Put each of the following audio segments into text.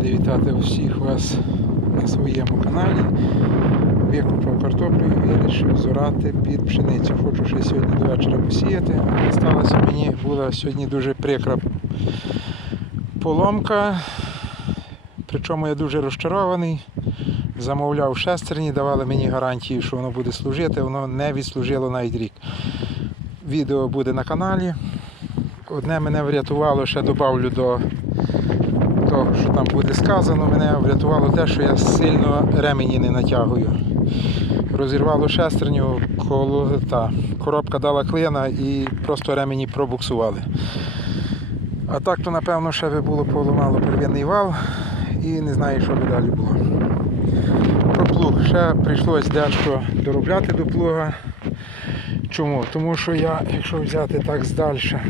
Радий вітати всіх вас на своєму каналі. Викопав картоплю і вирішив зорати під пшеницю. Хочу ще сьогодні до вечора посіяти. Але мені була сьогодні дуже прикра поломка. Причому я дуже розчарований. Замовляв шестерні, давали мені гарантію, що воно буде служити, воно не відслужило навіть рік. Відео буде на каналі. Одне мене врятувало, ще добавлю до що там буде сказано, мене врятувало те, що я сильно ремені не натягую. Розірвало шестерню, коло, та, коробка дала клина і просто ремені пробуксували. А так то, напевно, ще би було поламало первинний вал і не знаю, що би далі було. Про плуг. Ще прийшлось дещо доробляти до плуга. Чому? Тому що я, якщо взяти так здальше,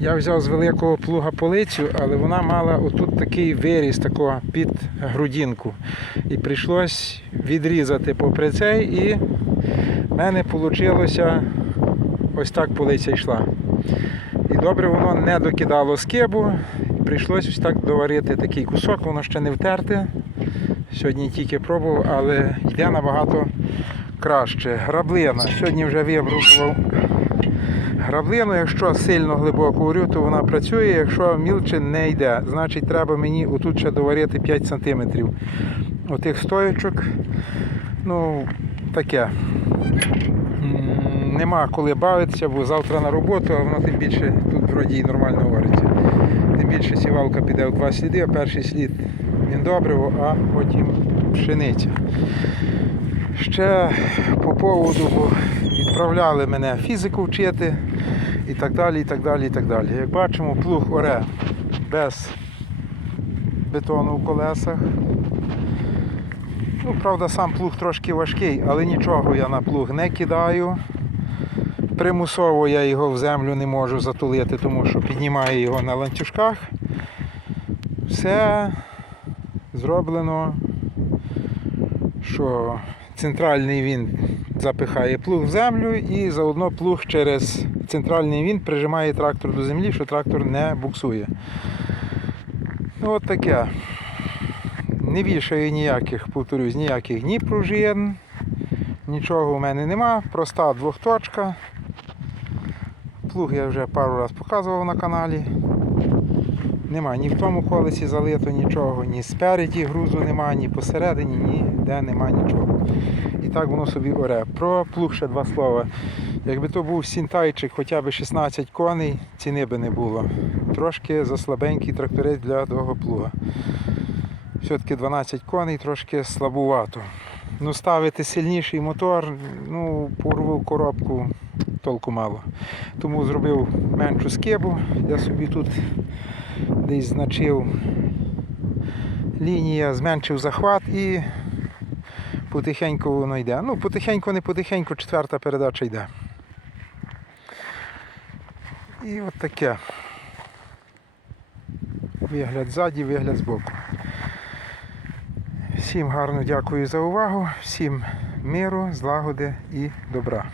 я взяв з великого плуга полицю, але вона мала отут такий виріз такого під грудинку. І прийшлось відрізати попри цей, і в мене вийшло ось так полиця йшла. І добре воно не докидало скибу. І прийшлось ось так доварити такий кусок, воно ще не втерте. Сьогодні тільки пробував, але йде набагато краще. Граблина. Сьогодні вже вибрав граблину, якщо сильно глибоко урю, то вона працює, якщо мілче не йде. Значить треба мені отут ще доварити 5 см. Отих стоячок. Ну, таке. Нема коли бавитися, бо завтра на роботу, а воно тим більше тут вроді і нормально вариться. Тим більше сівалка піде в два сліди, а перший слід він добриво, а потім пшениця. Ще по поводу, бо відправляли мене фізику вчити і так далі, і так далі, і так далі. Як бачимо, плуг оре без бетону в колесах. Ну, правда, сам плуг трошки важкий, але нічого я на плуг не кидаю. Примусово я його в землю не можу затулити, тому що піднімаю його на ланцюжках. Все зроблено, що центральний він запихає плуг в землю і заодно плуг через центральний він прижимає трактор до землі, що трактор не буксує. Ну, от таке. Не вішаю ніяких, повторюсь, ніяких ні пружин, нічого у мене нема. Проста двохточка. Плуг я вже пару разів показував на каналі. Нема ні в тому колесі залито нічого, ні спереді грузу нема, ні посередині, ніде нема нічого. І так воно собі оре. Про плуг ще два слова. Якби то був сінтайчик, хоча б 16 коней, ціни би не було. Трошки заслабенький тракторець для довгого плуга. Все-таки 12 коней трошки слабувато. Ну, ставити сильніший мотор, ну, порву коробку толку мало. Тому зробив меншу скибу. Я собі тут десь значив лінія, зменшив захват і потихеньку воно йде. Ну, потихеньку, не потихеньку, четверта передача йде. І от таке. Вигляд ззаді, вигляд збоку. Всім гарно дякую за увагу, всім миру, злагоди і добра.